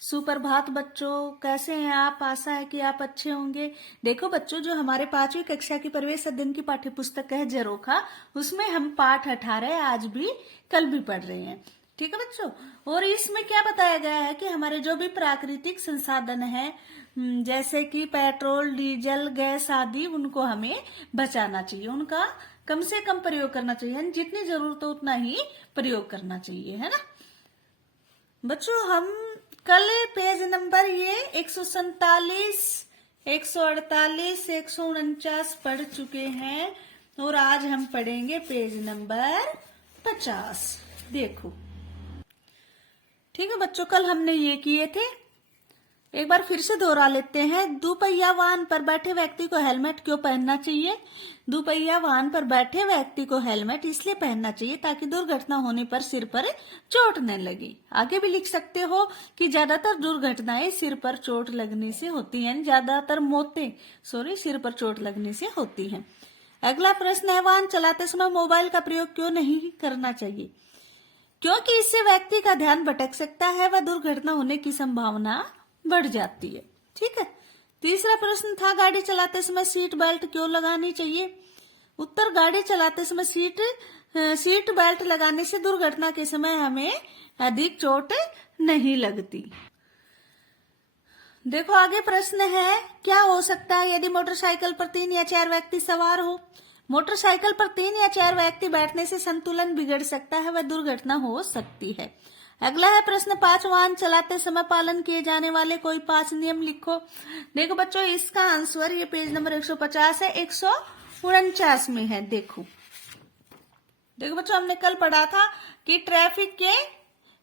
सुप्रभात बच्चों, कैसे हैं आप। आशा है कि आप अच्छे होंगे। देखो बच्चों, जो हमारे 5वीं कक्षा की प्रवेश अध्ययन की पाठ्य पुस्तक है झरोखा, उसमें हम पाठ 18 आज भी कल भी पढ़ रहे हैं। ठीक है बच्चों। और इसमें क्या बताया गया है कि हमारे जो भी प्राकृतिक संसाधन है, जैसे कि पेट्रोल, डीजल, गैस आदि, उनको हमें बचाना चाहिए। उनका कम से कम प्रयोग करना चाहिए, यानी जितनी जरूरत हो उतना ही प्रयोग करना चाहिए, है ना बच्चों। हम कल पेज नंबर ये 147, 148, 149 पढ़ चुके हैं और आज हम पढ़ेंगे पेज नंबर 50। देखो, ठीक है बच्चों, कल हमने ये किए थे, एक बार फिर से दोहरा लेते हैं। दुपहिया वाहन पर बैठे व्यक्ति को हेलमेट क्यों पहनना चाहिए? दुपहिया वाहन पर बैठे व्यक्ति को हेलमेट इसलिए पहनना चाहिए ताकि दुर्घटना होने पर सिर पर चोट न लगे। आगे भी लिख सकते हो कि ज्यादातर दुर्घटनाएं सिर पर चोट लगने से होती हैं, ज्यादातर मौतें सिर पर चोट लगने से होती हैं। अगला प्रश्न है, वाहन चलाते समय मोबाइल का प्रयोग क्यों नहीं करना चाहिए? क्योंकि इससे व्यक्ति का ध्यान भटक सकता है व दुर्घटना होने की संभावना बढ़ जाती है। ठीक है। तीसरा प्रश्न था, गाड़ी चलाते समय सीट बेल्ट क्यों लगानी चाहिए? उत्तर, गाड़ी चलाते समय सीट बेल्ट लगाने से दुर्घटना के समय हमें अधिक चोट नहीं लगती। देखो आगे प्रश्न है, क्या हो सकता है यदि मोटरसाइकिल पर 3 या 4 व्यक्ति सवार हो? मोटरसाइकिल पर 3 या 4 व्यक्ति बैठने से संतुलन बिगड़ सकता है व दुर्घटना हो सकती है। अगला है प्रश्न 5, वाहन चलाते समय पालन किए जाने वाले कोई 5 नियम लिखो। देखो बच्चों, इसका आंसर ये पेज नंबर 150 है, 149 में है। देखो बच्चों, हमने कल पढ़ा था कि ट्रैफिक के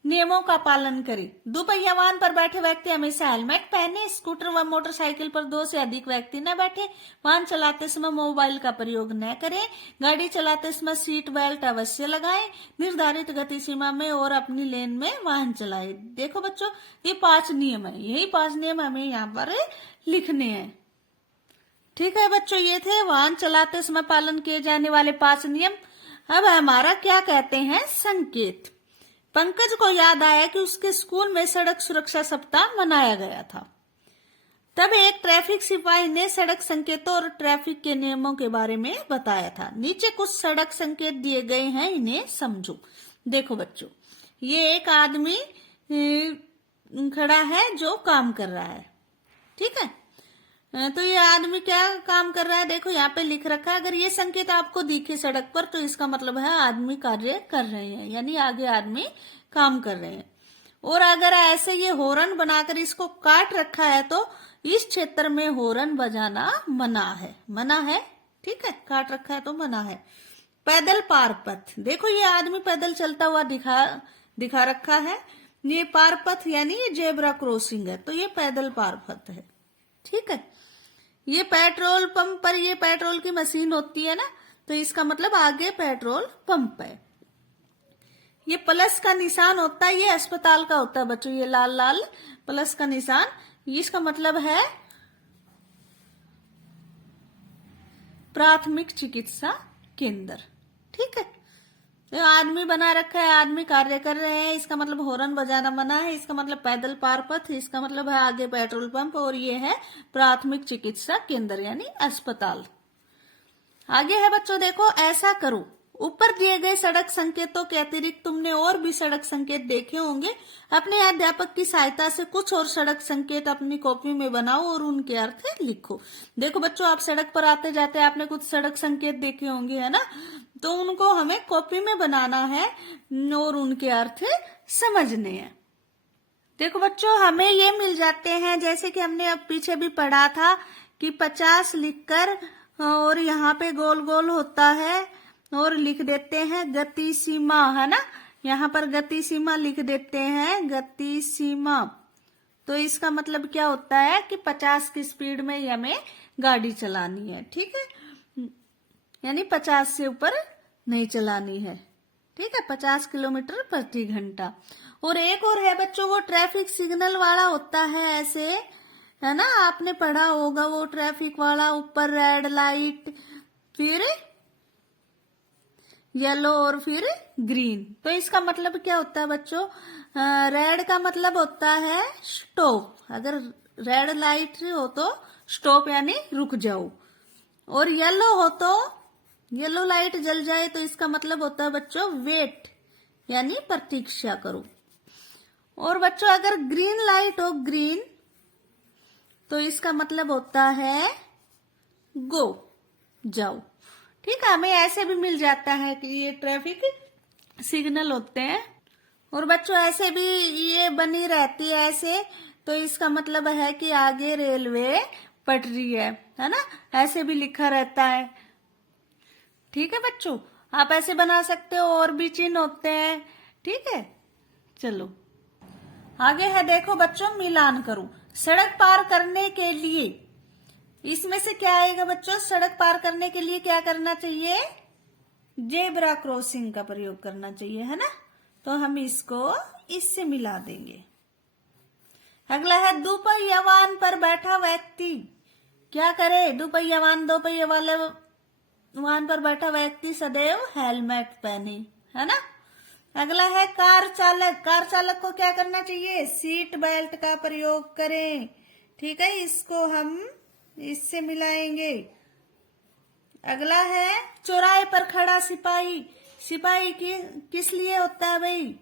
नियमों का पालन करें। दुपहिया वाहन पर बैठे व्यक्ति हमेशा हेलमेट पहने। स्कूटर व मोटरसाइकिल पर 2 से अधिक व्यक्ति न बैठे। वाहन चलाते समय मोबाइल का प्रयोग न करें। गाड़ी चलाते समय सीट बेल्ट अवश्य लगाएं। निर्धारित गति सीमा में और अपनी लेन में वाहन चलाएं। देखो बच्चों, ये 5 नियम है, यही 5 नियम हमें यहाँ पर लिखने हैं। ठीक है बच्चों, ये थे वाहन चलाते समय पालन किए जाने वाले 5 नियम। अब हमारा क्या कहते हैं संकेत। पंकज को याद आया कि उसके स्कूल में सड़क सुरक्षा सप्ताह मनाया गया था। तब एक ट्रैफिक सिपाही ने सड़क संकेतों और ट्रैफिक के नियमों के बारे में बताया था। नीचे कुछ सड़क संकेत दिए गए हैं, इन्हें समझो। देखो बच्चों, ये एक आदमी खड़ा है जो काम कर रहा है। ठीक है, तो ये आदमी क्या काम कर रहा है? देखो यहाँ पे लिख रखा है, अगर ये संकेत आपको दिखे सड़क पर तो इसका मतलब है आदमी कार्य कर रहे हैं, यानी आगे आदमी काम कर रहे हैं। और अगर ऐसे ये हॉर्न बनाकर इसको काट रखा है तो इस क्षेत्र में हॉर्न बजाना मना है, मना है। ठीक है, काट रखा है तो मना है। पैदल पार पथ, देखो ये आदमी पैदल चलता हुआ दिखा रखा है। ये पार पथ यानी ये जेब्रा क्रॉसिंग है, तो ये पैदल पार पथ है। ठीक है, ये पेट्रोल पंप पर ये पेट्रोल की मशीन होती है ना, तो इसका मतलब आगे पेट्रोल पंप है। ये प्लस का निशान होता है, ये अस्पताल का होता है बच्चों, ये लाल लाल प्लस का निशान, इसका मतलब है प्राथमिक चिकित्सा केंद्र। ठीक है, तो आदमी बना रखा है, आदमी कार्य कर रहे हैं, इसका मतलब हॉर्न बजाना मना है। इसका मतलब पैदल पार पथ, इसका मतलब है आगे पेट्रोल पंप, और ये है प्राथमिक चिकित्सा केंद्र यानी अस्पताल। आगे है बच्चों, देखो ऐसा करो। ऊपर दिए गए सड़क संकेतों के अतिरिक्त तुमने और भी सड़क संकेत देखे होंगे। अपने अध्यापक की सहायता से कुछ और सड़क संकेत अपनी कॉपी में बनाओ और उनके अर्थ लिखो। देखो बच्चों, आप सड़क पर आते जाते आपने कुछ सड़क संकेत देखे होंगे, है ना, तो उनको हमें कॉपी में बनाना है और उनके अर्थ समझने हैं। देखो बच्चों, हमें ये मिल जाते हैं, जैसे कि हमने अब पीछे भी पढ़ा था कि 50 लिखकर और यहाँ पे गोल गोल होता है और लिख देते हैं गति सीमा, है ना, यहाँ पर गति सीमा लिख देते हैं, गति सीमा। तो इसका मतलब क्या होता है कि 50 की स्पीड में हमें गाड़ी चलानी है। ठीक है, यानी 50 से ऊपर नहीं चलानी है। ठीक है, 50 किलोमीटर प्रति घंटा। और एक और है बच्चों, वो ट्रैफिक सिग्नल वाला होता है ऐसे, है ना, आपने पढ़ा होगा वो ट्रैफिक वाला, ऊपर रेड लाइट, फिर येलो और फिर ग्रीन। तो इसका मतलब क्या होता है बच्चों, रेड का मतलब होता है स्टॉप, अगर रेड लाइट हो तो स्टॉप यानी रुक जाओ, और येलो हो तो येलो लाइट जल जाए तो इसका मतलब होता है बच्चों वेट यानी प्रतीक्षा करो। और बच्चों अगर ग्रीन लाइट हो ग्रीन तो इसका मतलब होता है गो, जाओ। ठीक है, हमें ऐसे भी मिल जाता है कि ये ट्रैफिक सिग्नल होते हैं। और बच्चों ऐसे भी ये बनी रहती है ऐसे, तो इसका मतलब है कि आगे रेलवे पटरी है ना, ऐसे भी लिखा रहता है। ठीक है बच्चों, आप ऐसे बना सकते हो, और भी चिन्ह होते हैं। ठीक है, चलो आगे है, देखो बच्चों मिलान करो। सड़क पार करने के लिए, इसमें से क्या आएगा बच्चों? सड़क पार करने के लिए क्या करना चाहिए? जेब्रा क्रॉसिंग का प्रयोग करना चाहिए, है ना। तो हम इसको इससे मिला देंगे। अगला है दुपहिया वाहन पर बैठा व्यक्ति क्या करे? दुपहिया वाहन, दो पहिया वाले वाहन पर बैठा व्यक्ति सदैव हेलमेट पहने, है ना। अगला है कार चालक, कार चालक को क्या करना चाहिए? सीट बेल्ट का प्रयोग करें। ठीक है, इसको हम इससे मिलाएंगे। अगला है चौराहे पर खड़ा सिपाही, सिपाही किस लिए होता है भाई?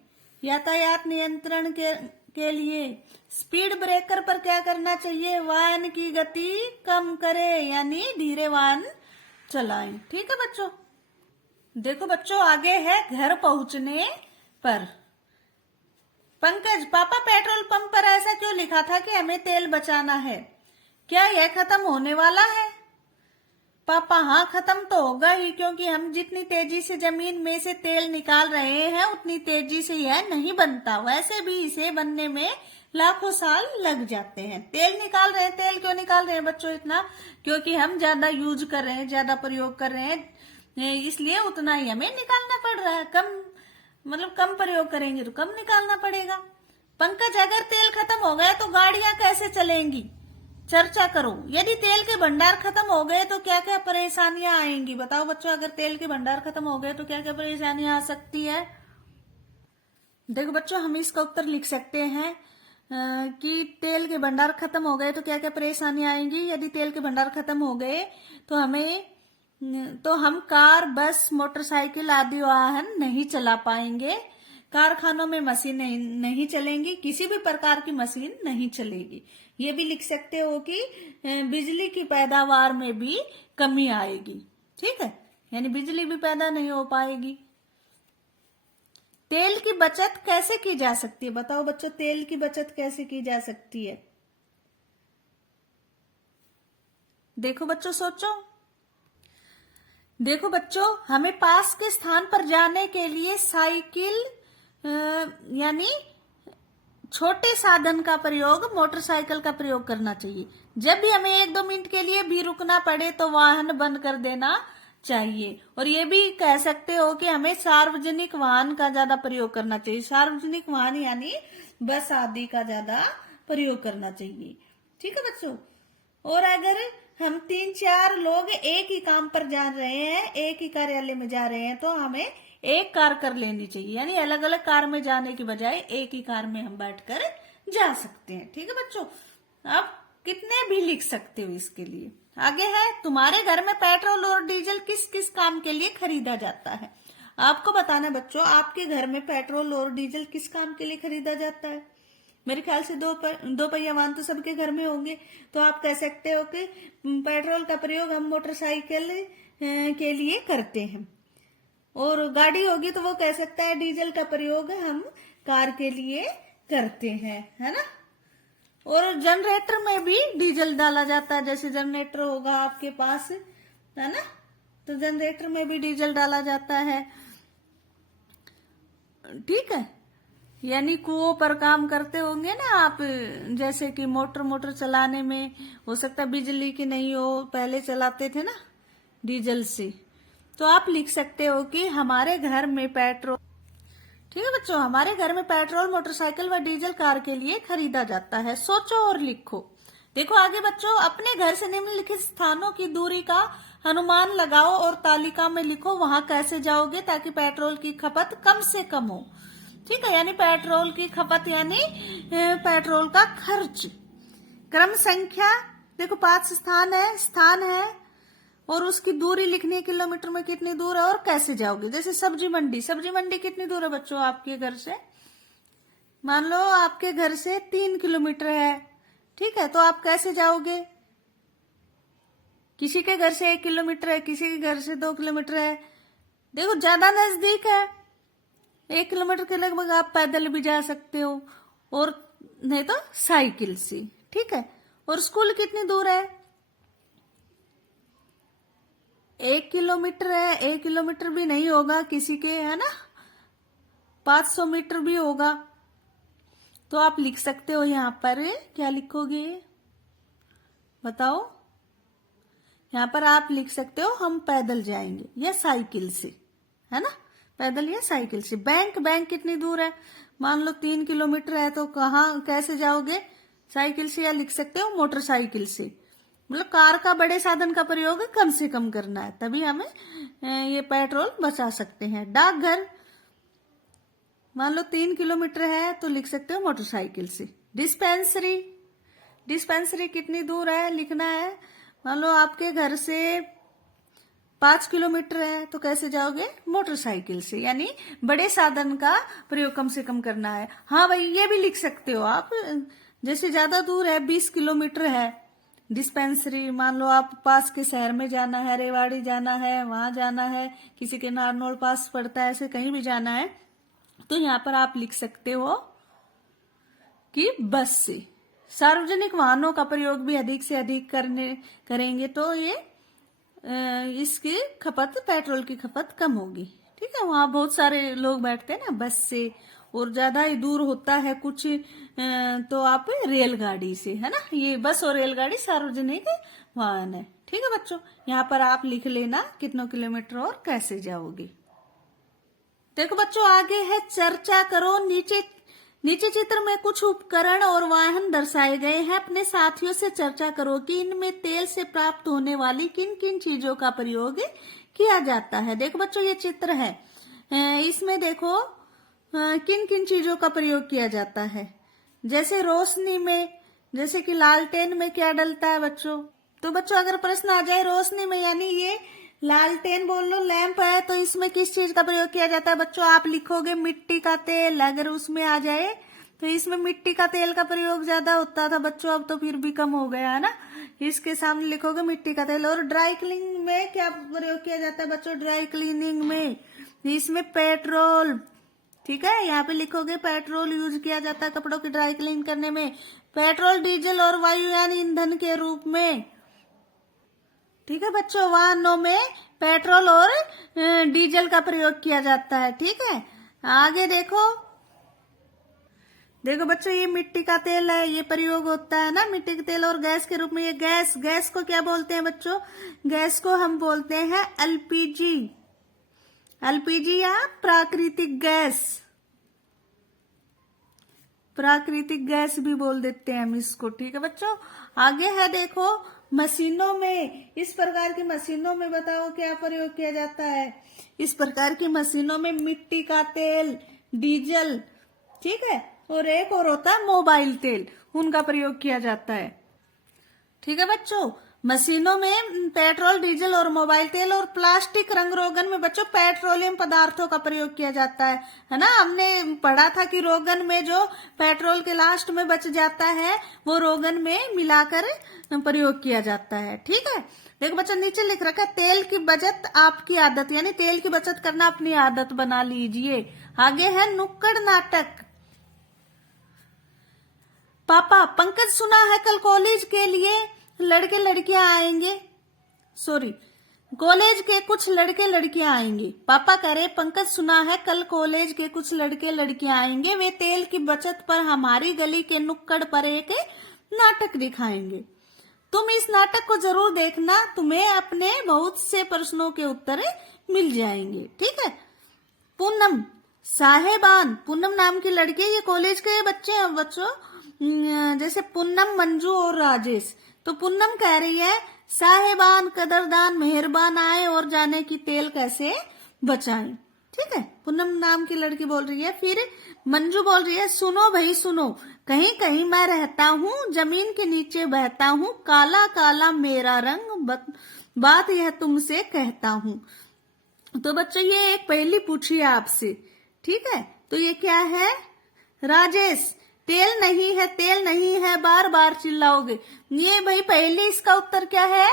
यातायात नियंत्रण के लिए। स्पीड ब्रेकर पर क्या करना चाहिए? वाहन की गति कम करे यानी धीरे वाहन चलाएं। ठीक है बच्चों, देखो बच्चों आगे है घर पहुंचने पर। पंकज, पापा पेट्रोल पंप पर ऐसा क्यों लिखा था कि हमें तेल बचाना है? क्या यह खत्म होने वाला है? पापा हाँ, खत्म तो होगा ही, क्योंकि हम जितनी तेजी से जमीन में से तेल निकाल रहे हैं उतनी तेजी से यह नहीं बनता। वैसे भी इसे बनने में लाखों साल लग जाते हैं। तेल निकाल रहे हैं, तेल क्यों निकाल रहे हैं बच्चों इतना? क्योंकि हम ज्यादा यूज कर रहे हैं, ज्यादा प्रयोग कर रहे हैं, इसलिए उतना ही हमें निकालना पड़ रहा है। कम प्रयोग करेंगे तो कम निकालना पड़ेगा। पंकज, अगर तेल खत्म हो गया तो गाड़ियां कैसे चलेंगी? चर्चा करो। यदि तेल के भंडार खत्म हो गए तो क्या क्या परेशानियां आएंगी? बताओ बच्चों, अगर तेल के भंडार खत्म हो गए तो क्या क्या परेशानियां आ सकती है? देखो बच्चों, हम इसका उत्तर लिख सकते हैं कि तेल के भंडार खत्म हो गए तो क्या क्या परेशानियां आएंगी। यदि तेल के भंडार खत्म हो गए तो हम कार, बस, मोटरसाइकिल आदि वाहन नहीं चला पाएंगे। कारखानों में मशीन नहीं चलेंगी, किसी भी प्रकार की मशीन नहीं चलेगी। ये भी लिख सकते हो कि बिजली की पैदावार में भी कमी आएगी। ठीक है, यानी बिजली भी पैदा नहीं हो पाएगी। तेल की बचत कैसे की जा सकती है? बताओ बच्चों, तेल की बचत कैसे की जा सकती है? देखो बच्चों, सोचो। देखो बच्चों, हमें पास के स्थान पर जाने के लिए साइकिल यानी छोटे साधन का प्रयोग, मोटरसाइकिल का प्रयोग करना चाहिए। जब भी हमें 1-2 मिनट के लिए भी रुकना पड़े तो वाहन बंद कर देना चाहिए। और ये भी कह सकते हो कि हमें सार्वजनिक वाहन का ज्यादा प्रयोग करना चाहिए। सार्वजनिक वाहन यानी बस आदि का ज्यादा प्रयोग करना चाहिए। ठीक है बच्चों, और अगर हम 3-4 लोग एक ही काम पर जा रहे हैं, एक ही कार्यालय में जा रहे हैं, तो हमें एक कार कर लेनी चाहिए। यानी अलग अलग कार में जाने की बजाय एक ही कार में हम बैठकर जा सकते हैं। ठीक है बच्चों, आप कितने भी लिख सकते हो इसके लिए। आगे है, तुम्हारे घर में पेट्रोल और डीजल किस किस काम के लिए खरीदा जाता है? आपको बताना बच्चों, आपके घर में पेट्रोल और डीजल किस काम के लिए खरीदा जाता है? मेरे ख्याल से दो पहिया वाहन तो सबके घर में होंगे, तो आप कह सकते हो कि पेट्रोल का प्रयोग हम मोटरसाइकिल के लिए करते हैं, और गाड़ी होगी तो वो कह सकता है डीजल का प्रयोग हम कार के लिए करते हैं, है ना। और जनरेटर में भी डीजल डाला जाता है, जैसे जनरेटर होगा आपके पास, है ना, तो जनरेटर में भी डीजल डाला जाता है। ठीक है, यानी कुओं पर काम करते होंगे ना आप, जैसे कि मोटर चलाने में हो सकता है बिजली की नहीं हो, पहले चलाते थे ना डीजल से, तो आप लिख सकते हो कि हमारे घर में पेट्रोल। ठीक है बच्चों, हमारे घर में पेट्रोल मोटरसाइकिल व डीजल कार के लिए खरीदा जाता है। सोचो और लिखो। देखो आगे बच्चों, अपने घर से निम्नलिखित स्थानों की दूरी का अनुमान लगाओ और तालिका में लिखो वहां कैसे जाओगे ताकि पेट्रोल की खपत कम से कम हो। ठीक है, यानी पेट्रोल की खपत यानी पेट्रोल का खर्च। क्रम संख्या देखो 5 स्थान है और उसकी दूरी लिखनी है, किलोमीटर में कितनी दूर है और कैसे जाओगे। जैसे सब्जी मंडी कितनी दूर है बच्चों आपके घर से? मान लो आपके घर से 3 किलोमीटर है, ठीक है, तो आप कैसे जाओगे? किसी के घर से 1 किलोमीटर है, किसी के घर से 2 किलोमीटर है। देखो ज्यादा नजदीक है 1 किलोमीटर के लगभग, आप पैदल भी जा सकते हो और नहीं तो साइकिल से, ठीक है। और स्कूल कितनी दूर है? 1 किलोमीटर है, 1 किलोमीटर भी नहीं होगा किसी के, है ना, 500 मीटर भी होगा। तो आप लिख सकते हो यहाँ पर, क्या लिखोगे बताओ? यहाँ पर आप लिख सकते हो हम पैदल जाएंगे या साइकिल से, है ना, पैदल या साइकिल से। बैंक कितनी दूर है? मान लो 3 किलोमीटर है, तो कहाँ कैसे जाओगे? साइकिल से, या लिख सकते हो मोटरसाइकिल से। मतलब कार का, बड़े साधन का प्रयोग कम से कम करना है, तभी हमें ये पेट्रोल बचा सकते हैं। डाकघर मान लो 3 किलोमीटर है, तो लिख सकते हो मोटरसाइकिल से। डिस्पेंसरी कितनी दूर है लिखना है। मान लो आपके घर से 5 किलोमीटर है, तो कैसे जाओगे? मोटरसाइकिल से, यानी बड़े साधन का प्रयोग कम से कम करना है। हाँ भाई, ये भी लिख सकते हो आप, जैसे ज्यादा दूर है 20 किलोमीटर है डिस्पेंसरी, मान लो आप पास के शहर में जाना है, रेवाड़ी जाना है, वहां जाना है, किसी के नारनौल पास पड़ता है, ऐसे कहीं भी जाना है, तो यहाँ पर आप लिख सकते हो कि बस से। सार्वजनिक वाहनों का प्रयोग भी अधिक से अधिक करेंगे तो ये इसकी खपत, पेट्रोल की खपत कम होगी, ठीक है। वहां बहुत सारे लोग बैठते हैं ना बस से, और ज्यादा ही दूर होता है कुछ तो आप रेलगाड़ी से, है ना। ये बस और रेलगाड़ी सार्वजनिक वाहन है, ठीक है बच्चों। यहाँ पर आप लिख लेना कितने किलोमीटर और कैसे जाओगे। देखो बच्चों, आगे है चर्चा करो। नीचे चित्र में कुछ उपकरण और वाहन दर्शाए गए हैं। अपने साथियों से चर्चा करो कि इनमें तेल से प्राप्त होने वाली किन किन चीजों का प्रयोग किया जाता है। देखो बच्चों, ये चित्र है, इसमें देखो किन किन चीजों का प्रयोग किया जाता है। जैसे रोशनी में, जैसे कि लालटेन में क्या डलता है बच्चों? तो बच्चों अगर प्रश्न आ जाए रोशनी में, यानी ये लालटेन बोल लो, लैंप है, तो इसमें किस चीज का प्रयोग किया जाता है बच्चों? आप लिखोगे मिट्टी का तेल। अगर उसमें आ जाए तो इसमें मिट्टी का तेल का प्रयोग ज्यादा होता था बच्चों, अब तो फिर भी कम हो गया है ना। इसके सामने लिखोगे मिट्टी का तेल। और ड्राई क्लीनिंग में क्या प्रयोग किया जाता है बच्चों? ड्राई क्लीनिंग में इसमें पेट्रोल, ठीक है, यहाँ पे लिखोगे पेट्रोल यूज किया जाता है कपड़ों की ड्राई क्लीन करने में। पेट्रोल, डीजल और वायुयान ईंधन के रूप में, ठीक है बच्चों, वाहनों में पेट्रोल और डीजल का प्रयोग किया जाता है, ठीक है। आगे देखो बच्चों, ये मिट्टी का तेल है, ये प्रयोग होता है ना मिट्टी के तेल और गैस के रूप में। ये गैस को क्या बोलते हैं बच्चों? गैस को हम बोलते हैं एलपीजी या प्राकृतिक गैस भी बोल देते हैं हम इसको, ठीक है बच्चों। आगे है देखो मशीनों में, इस प्रकार की मशीनों में बताओ क्या प्रयोग किया जाता है। इस प्रकार की मशीनों में मिट्टी का तेल, डीजल, ठीक है, और एक और होता है मोबाइल तेल, उनका प्रयोग किया जाता है, ठीक है बच्चों। मशीनों में पेट्रोल, डीजल और मोबाइल तेल। और प्लास्टिक रंग रोगन में बच्चों पेट्रोलियम पदार्थों का प्रयोग किया जाता है ना। हमने पढ़ा था कि रोगन में जो पेट्रोल के लास्ट में बच जाता है वो रोगन में मिलाकर प्रयोग किया जाता है, ठीक है। देखो बच्चों, नीचे लिख रखा है तेल की बचत आपकी आदत, यानी तेल की बचत करना अपनी आदत बना लीजिए। आगे है नुक्कड़ नाटक। पापा, पंकज सुना है कल कॉलेज के लिए लड़के लड़कियां आएंगे, कॉलेज के कुछ लड़के लड़कियां आएंगे। पापा कह रहे पंकज सुना है कल कॉलेज के कुछ लड़के लड़कियां आएंगे, वे तेल की बचत पर हमारी गली के नुक्कड़ पर एक नाटक दिखाएंगे। तुम इस नाटक को जरूर देखना, तुम्हें अपने बहुत से प्रश्नों के उत्तर मिल जाएंगे, ठीक है। पूनम साहेबान, पूनम नाम की लड़की, ये कॉलेज के बच्चे हैं बच्चों, जैसे पूनम, मंजू और राजेश। तो पूनम कह रही है साहेबान, कदरदान, मेहरबान आए और जाने की तेल कैसे बचाएं। ठीक है, पूनम नाम की लड़की बोल रही है। फिर मंजू बोल रही है, सुनो भाई सुनो, कहीं कहीं मैं रहता हूँ, जमीन के नीचे बहता हूँ, काला काला मेरा रंग, बात यह तुमसे कहता हूँ। तो बच्चों ये एक पहेली पूछी है आपसे, ठीक है। तो ये क्या है? राजेश, तेल नहीं है, बार बार चिल्लाओगे। ये भाई पहेली, इसका उत्तर क्या है?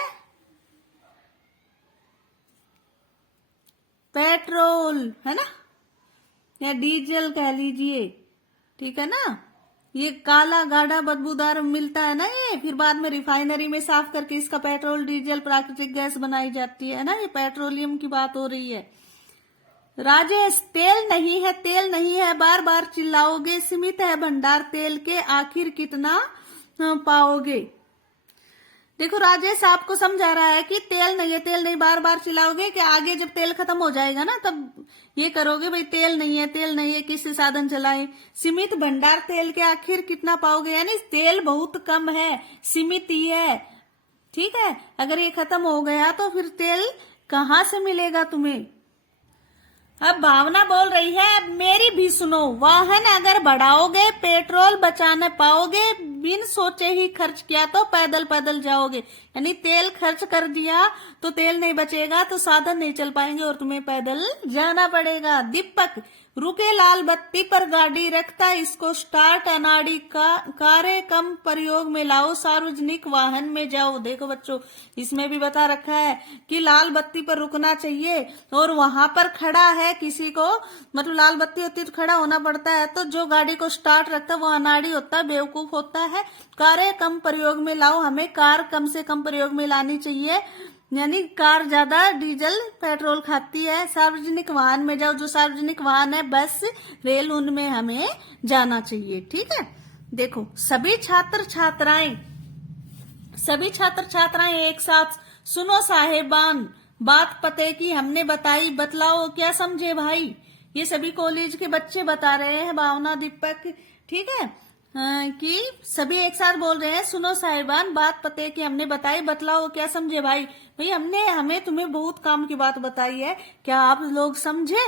पेट्रोल, है ना, या डीजल कह लीजिए, ठीक है ना। ये काला गाढ़ा बदबूदार मिलता है ना, ये फिर बाद में रिफाइनरी में साफ करके इसका पेट्रोल डीजल प्राकृतिक गैस बनाई जाती है ना, ये पेट्रोलियम की बात हो रही है। राजेश, तेल नहीं है, बार बार चिल्लाओगे, सीमित है भंडार तेल के, आखिर कितना पाओगे। देखो राजेश आपको समझा रहा है कि तेल नहीं, बार बार चिल्लाओगे कि आगे जब तेल खत्म हो जाएगा ना तब ये करोगे, भाई तेल नहीं है, किस साधन चलाएं। सीमित भंडार तेल के, आखिर कितना पाओगे, यानी तेल बहुत कम है, सीमित ही है, ठीक है। अगर ये खत्म हो गया तो फिर तेल कहाँ से मिलेगा तुम्हें। अब भावना बोल रही है, अब मेरी भी सुनो, वाहन अगर बढ़ाओगे पेट्रोल बचा न पाओगे, बिन सोचे ही खर्च किया तो पैदल पैदल जाओगे। यानी तेल खर्च कर दिया तो तेल नहीं बचेगा, तो साधन नहीं चल पाएंगे और तुम्हें पैदल जाना पड़ेगा। दीपक, रुके लाल बत्ती पर गाड़ी, रखता इसको स्टार्ट, अनाड़ी का कारे कम प्रयोग में लाओ, सार्वजनिक वाहन में जाओ। देखो बच्चों, इसमें भी बता रखा है कि लाल बत्ती पर रुकना चाहिए, और वहां पर खड़ा है किसी को, मतलब लाल बत्ती होती है तो खड़ा होना पड़ता है, तो जो गाड़ी को स्टार्ट रखता है वो अनाड़ी होता है, बेवकूफ होता है। कारें कम प्रयोग में लाओ, हमें कार कम से कम प्रयोग में लानी चाहिए, यानी कार ज्यादा डीजल पेट्रोल खाती है। सार्वजनिक वाहन में जाओ, जो सार्वजनिक वाहन है बस रेल, उनमें हमें जाना चाहिए, ठीक है। देखो सभी छात्र छात्राएं एक साथ, सुनो साहेबान, बात पते की हमने बताई, बतलाओ क्या समझे भाई। ये सभी कॉलेज के बच्चे बता रहे हैं, भावना, दीपक, ठीक है, कि सभी एक साथ बोल रहे हैं, सुनो साहिबान, बात पते की हमने बताई, बतलाओ क्या समझे भाई। भाई हमें तुम्हें बहुत काम की बात बताई है, क्या आप लोग समझे।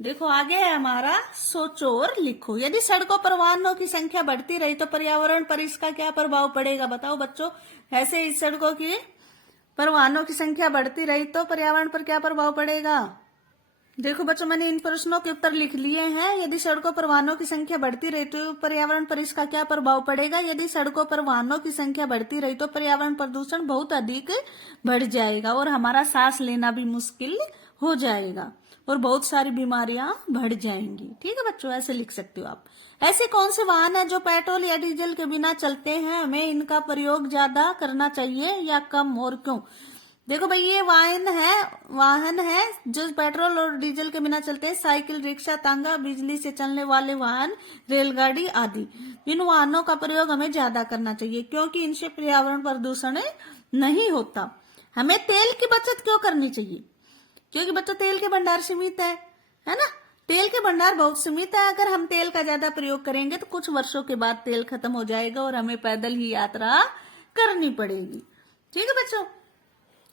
देखो आगे है हमारा, सोचो और लिखो। यदि सड़कों पर वाहनों की संख्या बढ़ती रही तो पर्यावरण पर इसका क्या प्रभाव पड़ेगा। बताओ बच्चों, ऐसे इस सड़कों की पर वाहनों की संख्या बढ़ती रही तो पर्यावरण पर क्या प्रभाव पड़ेगा। देखो बच्चों, मैंने इन प्रश्नों के उत्तर लिख लिए हैं। यदि सड़कों पर वाहनों की संख्या बढ़ती रही तो पर्यावरण पर इसका क्या प्रभाव पड़ेगा। यदि सड़कों पर वाहनों की संख्या बढ़ती रही तो पर्यावरण प्रदूषण बहुत अधिक बढ़ जाएगा और हमारा सांस लेना भी मुश्किल हो जाएगा और बहुत सारी बीमारियां बढ़ जाएंगी। ठीक है बच्चों, ऐसे लिख सकते हो आप। ऐसे कौन से वाहन है जो पेट्रोल या डीजल के बिना चलते हैं, हमें इनका प्रयोग ज्यादा करना चाहिए या कम, और क्यों। देखो भाई, ये वाहन है जो पेट्रोल और डीजल के बिना चलते हैं। साइकिल, रिक्शा, तांगा, बिजली से चलने वाले वाहन, रेलगाड़ी आदि। इन वाहनों का प्रयोग हमें ज्यादा करना चाहिए क्योंकि इनसे पर्यावरण प्रदूषण नहीं होता। हमें तेल की बचत क्यों करनी चाहिए, क्योंकि बच्चों तेल के भंडार सीमित है ना। तेल के भंडार बहुत सीमित है। अगर हम तेल का ज्यादा प्रयोग करेंगे तो कुछ वर्षों के बाद तेल खत्म हो जाएगा और हमें पैदल ही यात्रा करनी पड़ेगी। ठीक है बच्चों,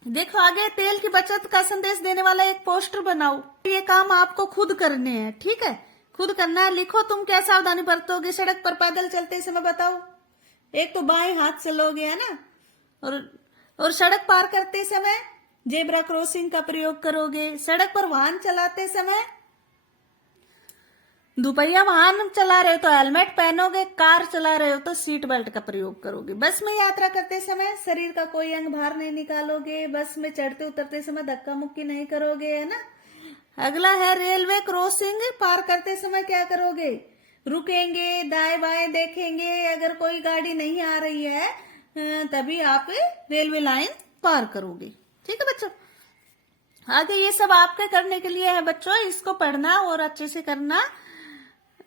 देखो आगे, तेल की बचत का संदेश देने वाला एक पोस्टर बनाओ। ये काम आपको खुद करने हैं, ठीक है, खुद करना है। लिखो, तुम क्या सावधानी बरतोगे सड़क पर पैदल चलते समय, बताओ। एक तो बाएं हाथ चलोगे, है ना, और सड़क पार करते समय जेब्रा क्रॉसिंग का प्रयोग करोगे। सड़क पर वाहन चलाते समय, दोपहिया वाहन चला रहे हो तो हेलमेट पहनोगे, कार चला रहे हो तो सीट बेल्ट का प्रयोग करोगे। बस में यात्रा करते समय शरीर का कोई अंग बाहर नहीं निकालोगे। बस में चढ़ते उतरते समय धक्का मुक्की नहीं करोगे, है ना। अगला है रेलवे क्रॉसिंग, पार करते समय क्या करोगे, रुकेंगे, दाएं बाएं देखेंगे, अगर कोई गाड़ी नहीं आ रही है तभी आप रेलवे लाइन पार करोगे। ठीक है बच्चों, आगे ये सब आपके करने के लिए है बच्चों, इसको पढ़ना और अच्छे से करना।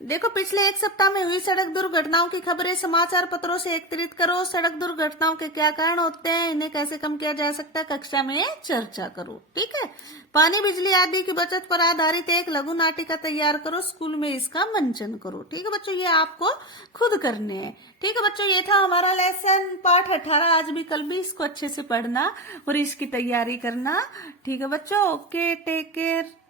देखो, पिछले एक सप्ताह में हुई सड़क दुर्घटनाओं की खबरें समाचार पत्रों से एकत्रित करो। सड़क दुर्घटनाओं के क्या कारण होते हैं, इन्हें कैसे कम किया जा सकता है, कक्षा में चर्चा करो। ठीक है, पानी, बिजली आदि की बचत पर आधारित एक लघु नाटिका तैयार करो, स्कूल में इसका मंचन करो। ठीक है बच्चों, ये आपको खुद करने हैं। ठीक है बच्चों, ये था हमारा लेसन पाठ 18। आज भी कल भी इसको अच्छे से पढ़ना और इसकी तैयारी करना। ठीक है बच्चों, ओके, टेक केयर।